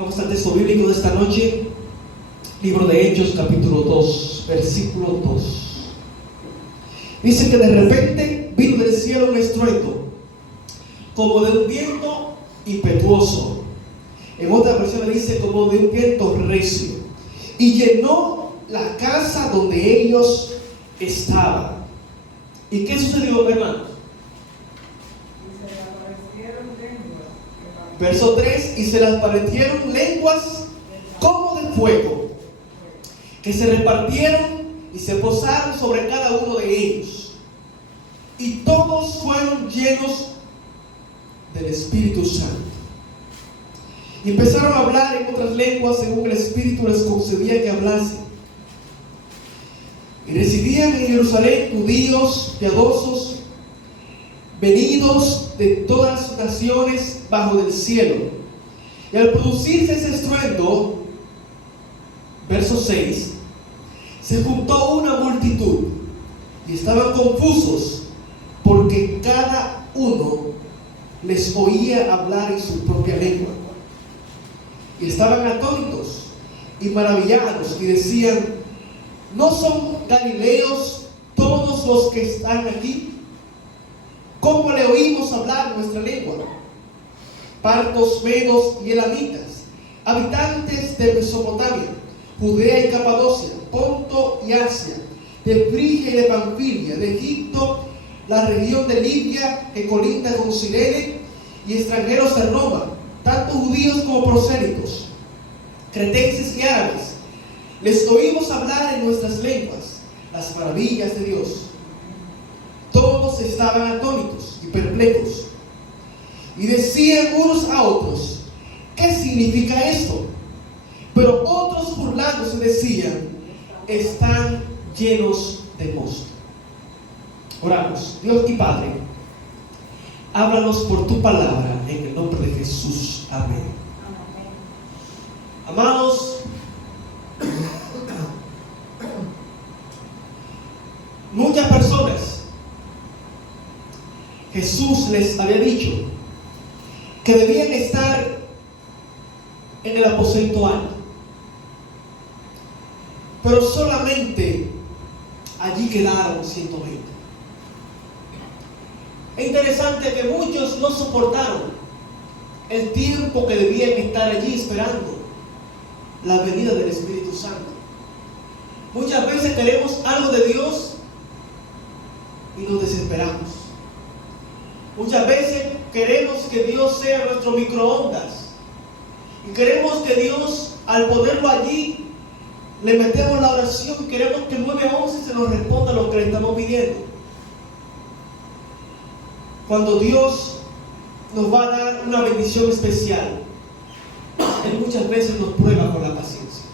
Vamos al texto bíblico de esta noche, libro de Hechos, capítulo 2, versículo 2. Dice que de repente vino del cielo un estruendo, como de un viento impetuoso. En otra versión dice como de un viento recio, y llenó la casa donde ellos estaban. ¿Y qué sucedió, hermanos? Verso 3, y se les aparecieron lenguas como de fuego, que se repartieron y se posaron sobre cada uno de ellos. Y todos fueron llenos del Espíritu Santo. Y empezaron a hablar en otras lenguas según el Espíritu les concedía que hablasen. Y residían en Jerusalén judíos piadosos, venidos de todas las naciones bajo del cielo. Y al producirse ese estruendo, verso 6, se juntó una multitud y estaban confusos porque cada uno les oía hablar en su propia lengua. Y estaban atónitos y maravillados y decían: ¿no son galileos todos los que están aquí? ¿Cómo le oímos hablar nuestra lengua? Partos, medos y elamitas, habitantes de Mesopotamia, Judea y Capadocia, Ponto y Asia, de Frigia y de Panfilia, de Egipto, la región de Libia que colinda con Cirene, y extranjeros de Roma, tanto judíos como prosélitos, cretenses y árabes, les oímos hablar en nuestras lenguas las maravillas de Dios. Todos estaban atónitos y perplejos, y decían unos a otros: ¿qué significa esto? Pero otros burlándose decían: están llenos de mosto. Oramos. Dios y Padre, háblanos por tu palabra en el nombre de Jesús. Amén. Amados, muchas personas, Jesús les había dicho que debían estar en el aposento alto, pero solamente allí quedaron 120. Es interesante que muchos no soportaron el tiempo que debían estar allí esperando la venida del Espíritu Santo. Muchas veces queremos algo de Dios y nos desesperamos. Muchas veces queremos que Dios sea nuestro microondas y queremos que Dios, al ponerlo allí, le metemos la oración y queremos que el 911 se nos responda lo que le estamos pidiendo, cuando Dios nos va a dar una bendición especial. Él muchas veces nos prueba con la paciencia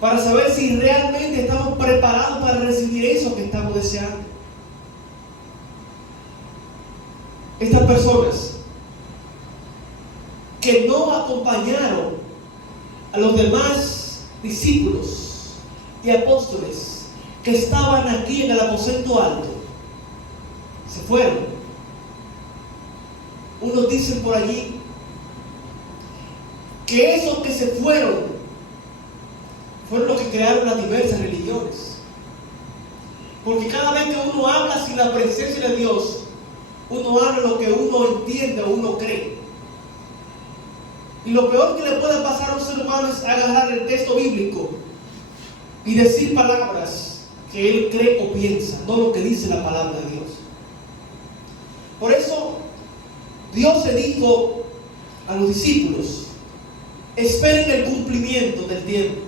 para saber si realmente estamos preparados para recibir eso que estamos deseando. Estas personas que no acompañaron a los demás discípulos y apóstoles que estaban aquí en el aposento alto, se fueron. Unos dicen por allí que esos que se fueron los que crearon las diversas religiones, porque cada vez que uno habla sin la presencia de Dios, uno habla lo que uno entiende o uno cree. Y lo peor que le puede pasar a un ser humano es agarrar el texto bíblico y decir palabras que él cree o piensa, no lo que dice la palabra de Dios. Por eso Dios le dijo a los discípulos: esperen el cumplimiento del tiempo,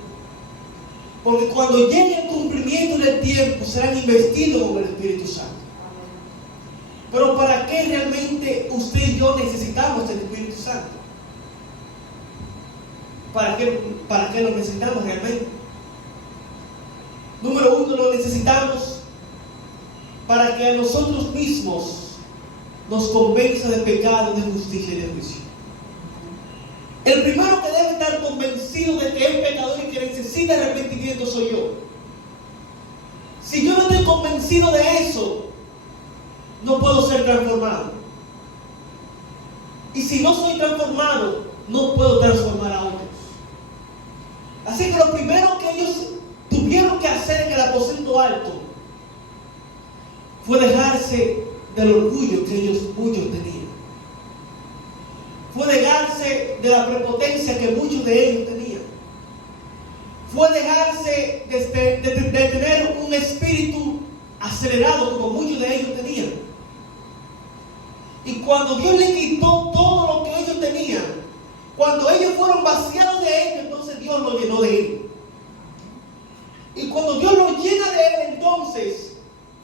porque cuando llegue el cumplimiento del tiempo serán investidos con el Espíritu Santo. Pero ¿para qué realmente usted y yo necesitamos el Espíritu Santo? ¿Para qué lo necesitamos realmente? Número uno, lo necesitamos para que a nosotros mismos nos convenza de pecado, de justicia y de juicio. El primero que debe estar convencido de que es pecador y que necesita arrepentimiento soy yo. Si yo no estoy convencido de eso, no puedo ser transformado. Y si no soy transformado, no puedo transformar a otros. Así que lo primero que ellos tuvieron que hacer en el aposento alto fue dejarse del orgullo que ellos muchos tenían. Fue dejarse de la prepotencia que muchos de ellos tenían. Fue dejarse de tener un espíritu acelerado como muchos de ellos tenían. Y cuando Dios le quitó todo lo que ellos tenían, cuando ellos fueron vaciados de Él, entonces Dios lo llenó de Él. Y cuando Dios lo llena de Él, entonces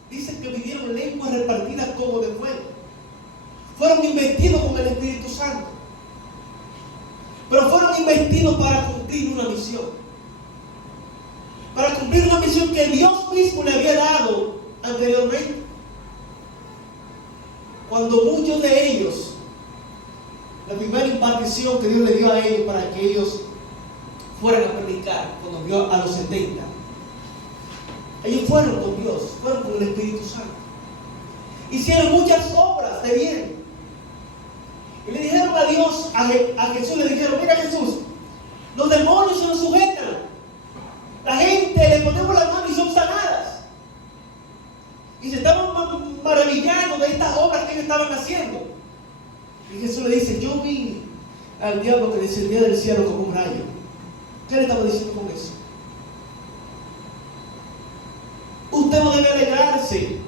dice que vinieron lenguas repartidas como de fuego. Fueron investidos con el Espíritu Santo. Pero fueron investidos para cumplir una misión. Para cumplir una misión que Dios mismo le había dado anteriormente. Cuando muchos de ellos, la primera impartición que Dios le dio a ellos para que ellos fueran a predicar, cuando vio a los 70, ellos fueron con Dios, fueron con el Espíritu Santo. Hicieron muchas obras de bien. Y le dijeron a Dios, a Jesús le dijeron: mira Jesús, los demonios se nos sujetan. La gente le ponemos las manos y son sanadas. Y se estaban maravillando de estas obras que ellos estaban haciendo. Y Jesús le dice: yo vi al diablo que descendía del cielo como un rayo. ¿Qué le estaba diciendo con eso? Usted no debe alegrarse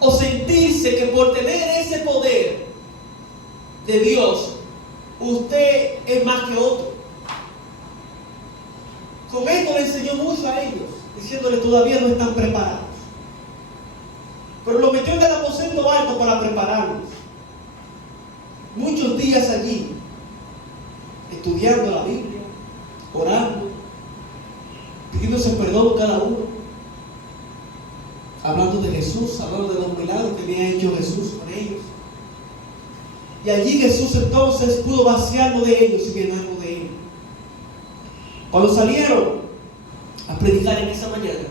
o sentirse que por tener ese poder de Dios, usted es más que otro. Con esto le enseñó mucho a ellos, diciéndole: todavía no están preparados. Pero lo metió en el aposento alto para prepararlos. Muchos días allí, estudiando la Biblia, orando, pidiéndose perdón cada uno, hablando de Jesús, hablando de los milagros que había hecho Jesús con ellos. Y allí Jesús entonces pudo vaciarlo de ellos y llenarlo de él. Cuando salieron a predicar en esa mañana,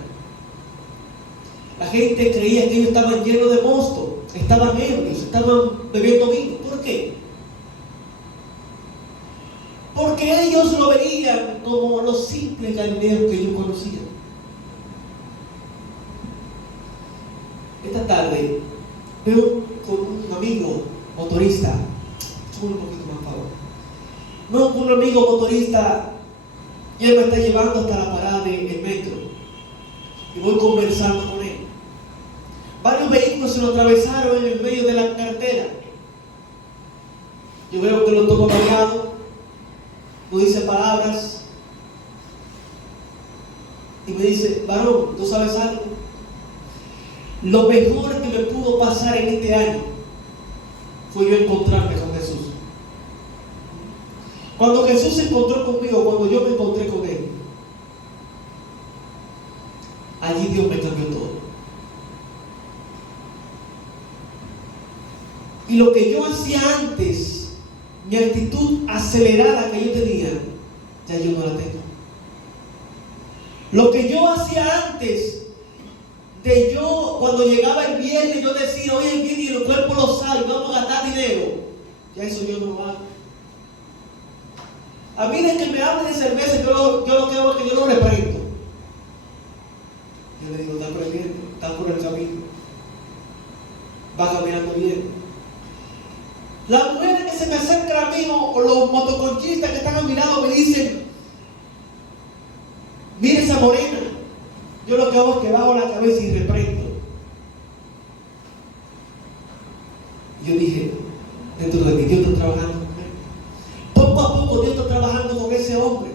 la gente creía que ellos estaban llenos de mosto, estaban ebrios, estaban bebiendo vino. ¿Por qué? Porque ellos lo veían como los simples galileos que ellos conocían. Esta tarde veo con un amigo motorista, sube un poquito más, por favor. Veo con un amigo motorista y él me está llevando hasta la parada del metro. Y voy conversando con él. Varios vehículos se lo atravesaron en el medio de la carretera. Yo veo que lo toco callado, no dice palabras. Y me dice: varón, ¿tú sabes algo? Lo mejor que me pudo pasar en este año fue yo encontrarme con Jesús. Cuando Jesús se encontró conmigo, cuando yo me encontré con Él, allí Dios me cambió todo. Y lo que yo hacía antes, mi actitud acelerada que yo tenía, ya yo no la tengo. Lo que yo hacía antes, de yo, cuando llegaba el viernes, yo decía: hoy es viernes y el cuerpo lo sabe, vamos a gastar dinero, ya eso yo no lo hago. A mí de que me hablen de cerveza, yo lo que hago es que yo lo reprendo. Yo le digo: está aprendiendo, está por el camino, va caminando bien. Las mujeres que se me acercan a mí, o los motoconchistas que están a mi lado, me dicen: mire esa morena. Yo lo que hago es que bajo la cabeza y reprendo. Yo dije dentro de mí: Dios está trabajando con él. Poco a poco Dios está trabajando con ese hombre,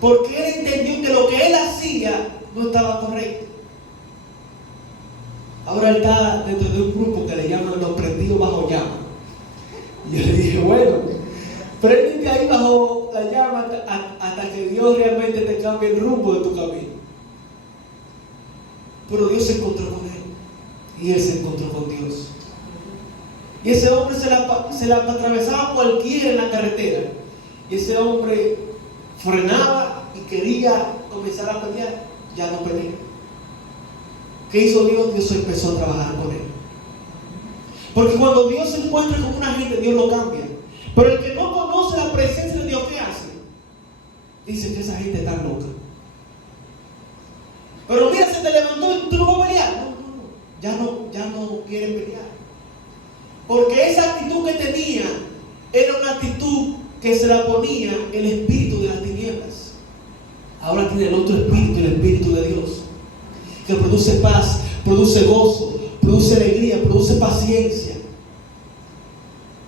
porque él entendió que lo que él hacía no estaba correcto. Ahora él está dentro de un grupo que le llaman los prendidos bajo llama. Y yo le dije: bueno, préndete ahí bajo la llama hasta que Dios realmente te cambie el rumbo de tu camino. Pero Dios se encontró con él y él se encontró con Dios. Y ese hombre se la atravesaba cualquiera en la carretera, y ese hombre frenaba y quería comenzar a pelear, ya no pelea. ¿Qué hizo Dios? Dios empezó a trabajar con él. Porque cuando Dios se encuentra con una gente, Dios lo cambia. Pero el que no conoce la presencia de Dios, ¿qué hace? Dice que esa gente está loca. Pero mira, se te levantó y tú no vas a pelear. Ya no quieren pelear. Porque esa actitud que tenía era una actitud que se la ponía el espíritu de las tinieblas. Ahora tiene el otro espíritu, el espíritu de Dios, que produce paz, produce gozo, produce alegría, produce paciencia.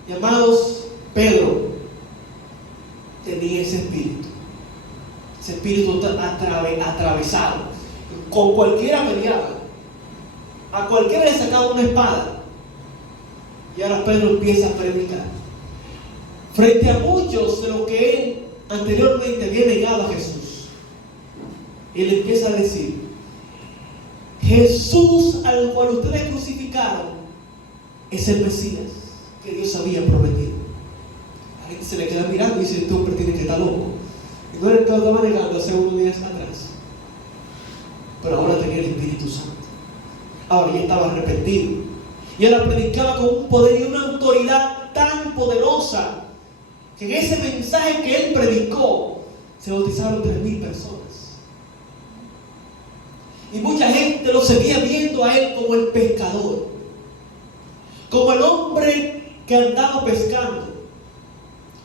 Y amados, Pedro tenía ese espíritu atravesado. Con cualquiera peleaba, a cualquiera le sacaba una espada. Y ahora Pedro empieza a predicar frente a muchos de los que él anteriormente había negado a Jesús. Él empieza a decir: Jesús al cual ustedes crucificaron es el Mesías que Dios había prometido. A la gente se le queda mirando y dice: este hombre tiene que estar loco. Y no era el que lo estaba negando hace unos días atrás, pero ahora tenía el Espíritu Santo. Ahora ya estaba arrepentido. Y él la predicaba con un poder y una autoridad tan poderosa que en ese mensaje que él predicó se bautizaron 3,000 personas. Y mucha gente lo seguía viendo a él como el pescador, como el hombre que andaba pescando,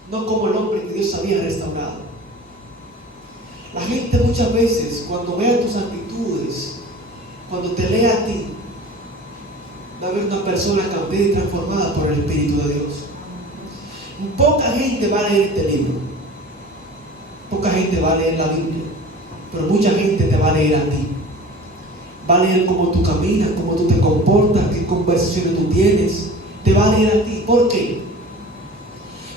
no como el hombre que Dios había restaurado. La gente muchas veces, cuando vea tus actitudes, cuando te lea a ti, va a ver una persona cambiada y transformada por el Espíritu de Dios. Poca gente va a leer este libro, poca gente va a leer la Biblia, pero mucha gente te va a leer a ti. Va a leer cómo tú caminas, cómo tú te comportas, qué conversaciones tú tienes. Te va a leer a ti. ¿Por qué?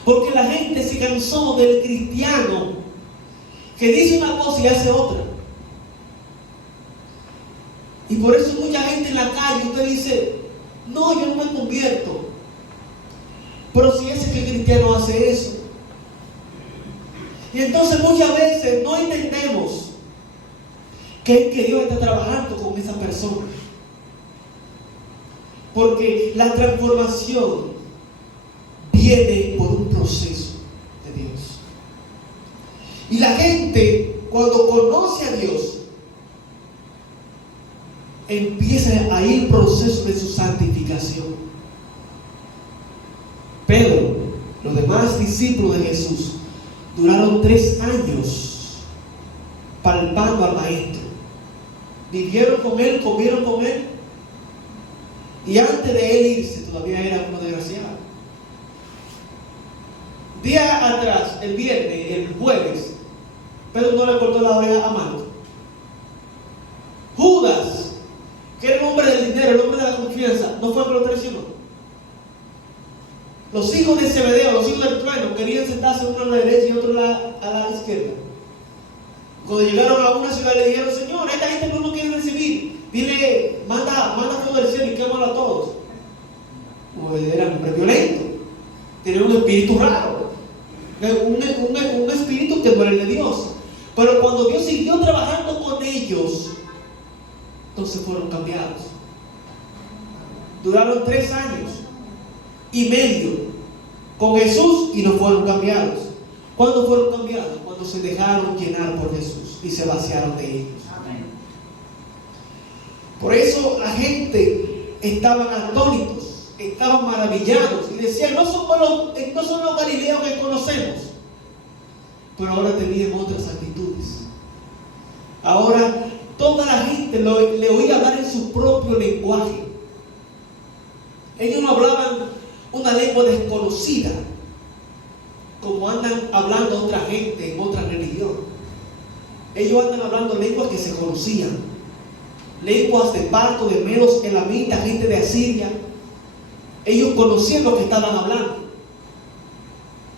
Porque la gente se cansó del cristiano que dice una cosa y hace otra. Y por eso mucha gente en la calle, usted dice: no, yo no me convierto. Pero si ese que el cristiano hace eso. Y entonces muchas veces no entendemos que es que Dios está trabajando con esa persona. Porque la transformación viene por un proceso de Dios. Y la gente, cuando conoce a Dios, empieza a ir el proceso de su santificación. Pedro, los demás discípulos de Jesús, duraron 3 años palpando al Maestro. Vivieron con él, comieron con él. Y antes de él irse, todavía era uno desgraciado. Día atrás, el viernes, el jueves, Pedro no le cortó la oreja a Marco. Judas, que era el hombre del dinero, el hombre de la confianza, no fue que lo traicionó. Los hijos de Zebedeo, los hijos del trueno, querían sentarse uno a la derecha y otro a la izquierda. Cuando llegaron a una ciudad le dijeron: Señor, esta gente no nos quiere recibir. Dile, manda todo del cielo y quémalo a todos. Pues eran hombres violentos, tenían un espíritu raro, un espíritu que no era el de Dios. Pero cuando Dios siguió trabajando con ellos, entonces fueron cambiados. Duraron 3 años y medio con Jesús y no fueron cambiados. ¿Cuándo fueron cambiados? Cuando se dejaron llenar por Jesús y se vaciaron de ellos. Amén. Por eso la gente estaban atónitos, estaban maravillados y decían: no son los galileos que conocemos. Pero ahora tenían otras actitudes. Ahora toda la gente le oía hablar en su propio lenguaje. Ellos no hablaban una lengua desconocida como andan hablando otra gente en otra religión. Ellos andan hablando lenguas que se conocían, lenguas de Parto, de Medos, Elamita, gente de Asiria. Ellos conocían lo que estaban hablando.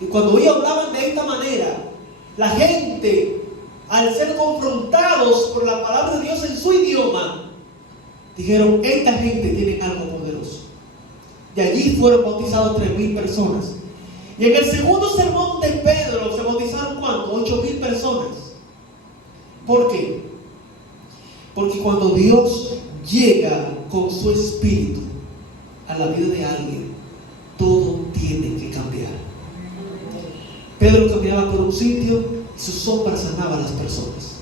Y cuando ellos hablaban de esta manera, la gente, al ser confrontados por la palabra de Dios en su idioma, dijeron: esta gente tiene algo poderoso. De allí fueron bautizados 3,000 personas. Y en el segundo sermón de Pedro se bautizaron ¿cuánto? 8,000 personas. ¿Por qué? Porque cuando Dios llega con su espíritu a la vida de alguien, todo tiene que cambiar. Pedro caminaba por un sitio y su sombra sanaba a las personas.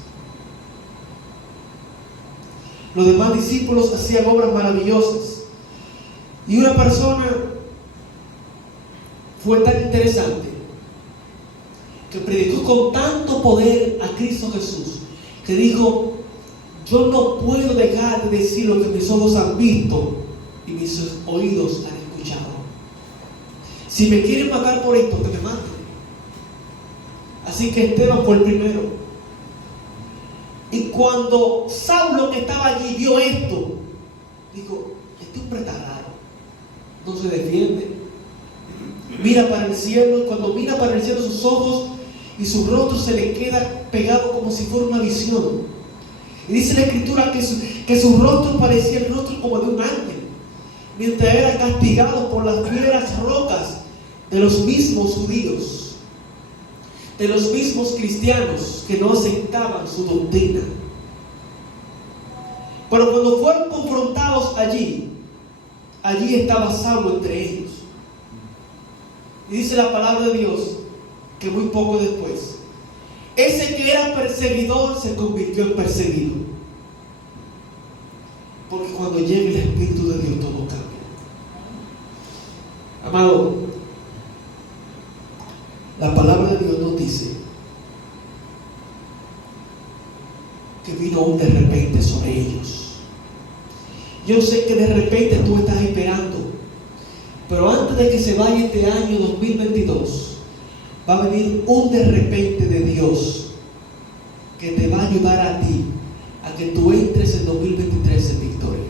Los demás discípulos hacían obras maravillosas. Y una persona fue tan interesante que predicó con tanto poder a Cristo Jesús que dijo: yo no puedo dejar de decir lo que mis ojos han visto y mis oídos han escuchado. Si me quieren matar por esto, que me maten. Así que Esteban fue el primero. Y cuando Saulo, que estaba allí, vio esto, dijo: este hombre está raro, no se defiende. Mira para el cielo, y cuando mira para el cielo, sus ojos y su rostro se le queda pegado como si fuera una visión. Y dice la Escritura que su rostro parecía el rostro como de un ángel, mientras era castigado por las fieras rocas de los mismos judíos, de los mismos cristianos que no aceptaban su doctrina. Pero cuando fueron confrontados allí estaba Saulo entre ellos. Y dice la palabra de Dios que muy poco después, ese que era perseguidor se convirtió en perseguido. Porque cuando llega el Espíritu de Dios, todo cambia. Amado, la palabra de Dios nos dice que vino un de repente sobre ellos. Yo sé que de repente tú estás esperando, pero antes de que se vaya este año 2022, va a venir un de repente de Dios que te va a ayudar a ti a que tú entres en 2023 en victoria.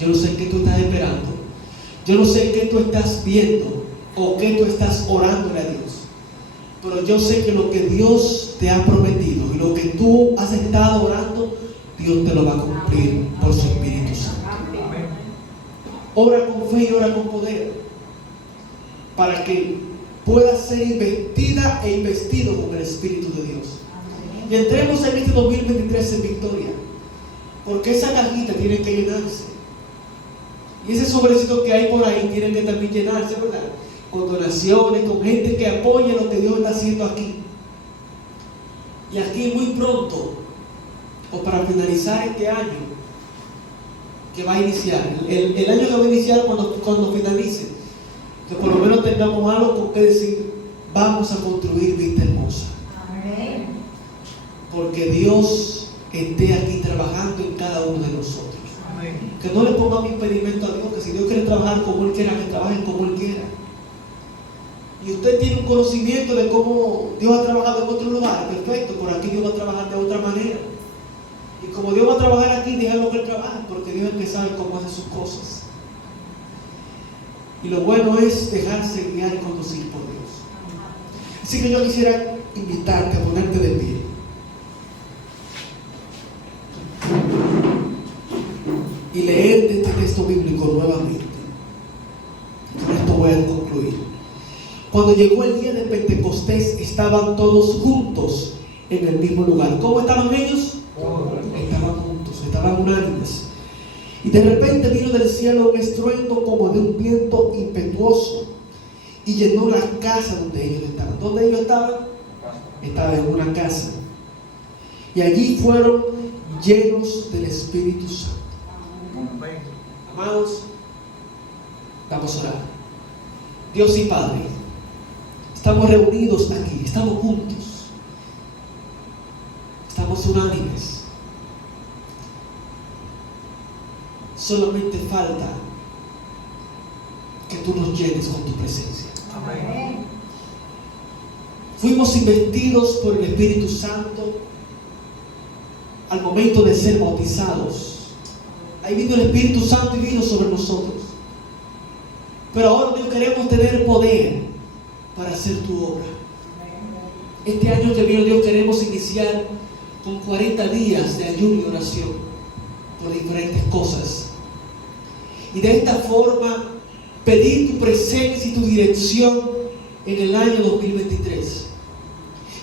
Yo no sé qué tú estás esperando, yo no sé qué tú estás viendo o qué tú estás orándole a Dios, pero yo sé que lo que Dios te ha prometido y lo que tú has estado orando, Dios te lo va a cumplir por su Espíritu Santo. Ora con fe y ora con poder para que pueda ser investida e investido con el Espíritu de Dios. Y entremos en este 2023 en victoria, porque esa cajita tiene que llenarse. Y ese sobrecito que hay por ahí tiene que también llenarse, ¿verdad? Con donaciones, con gente que apoye lo que Dios está haciendo aquí. Y aquí muy pronto, o para finalizar este año que va a iniciar, el año que va a iniciar cuando finalice, que por lo menos tengamos algo con que decir: vamos a construir Vista Hermosa. Amén. Porque Dios esté aquí trabajando en cada uno de nosotros. Amén. Que no le pongamos impedimento a Dios, que si Dios quiere trabajar como Él quiera, que trabajen como Él quiera. Y usted tiene un conocimiento de cómo Dios ha trabajado en otros lugares, perfecto, por aquí Dios va a trabajar de otra manera. Y como Dios va a trabajar aquí, déjalo que Él trabaje, porque Dios es el que sabe cómo hace sus cosas. Y lo bueno es dejarse guiar y conducir por Dios. Así que yo quisiera invitarte a ponerte de pie. Y leerte este texto bíblico nuevamente. Con esto voy a concluir. Cuando llegó el día de Pentecostés, estaban todos juntos en el mismo lugar. ¿Cómo estaban ellos? Estaban juntos, estaban unánimes. Y de repente vino del cielo un estruendo como de un viento impetuoso y llenó la casa donde ellos estaban. ¿Dónde ellos estaban? Estaban en una casa. Y allí fueron llenos del Espíritu Santo. Amados, vamos a orar. Dios y Padre, estamos reunidos aquí, estamos juntos, estamos unánimes. Solamente falta que tú nos llenes con tu presencia. Amén. Fuimos investidos por el Espíritu Santo al momento de ser bautizados. Ahí vino el Espíritu Santo y vino sobre nosotros. Pero ahora Dios, queremos tener poder para hacer tu obra. Este año que viene, Dios, queremos iniciar con 40 días de ayuno y oración por diferentes cosas. Y de esta forma pedir tu presencia y tu dirección en el año 2023.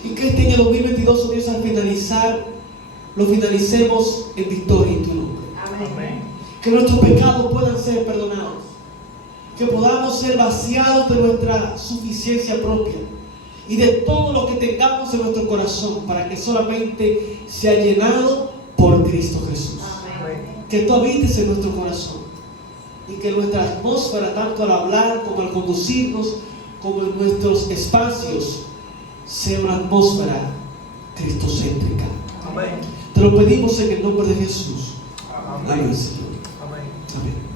Y que este año 2022, oh Dios, al finalizar, lo finalicemos en victoria en tu nombre. Amén. Que nuestros pecados puedan ser perdonados. Que podamos ser vaciados de nuestra suficiencia propia. y de todo lo que tengamos en nuestro corazón, para que solamente sea llenado por Cristo Jesús. Amén. Que tú habites en nuestro corazón y que nuestra atmósfera, tanto al hablar como al conducirnos, como en nuestros espacios, sea una atmósfera cristocéntrica. Amén. Te lo pedimos en el nombre de Jesús. Amén. Amén, Señor. Amén. Amén.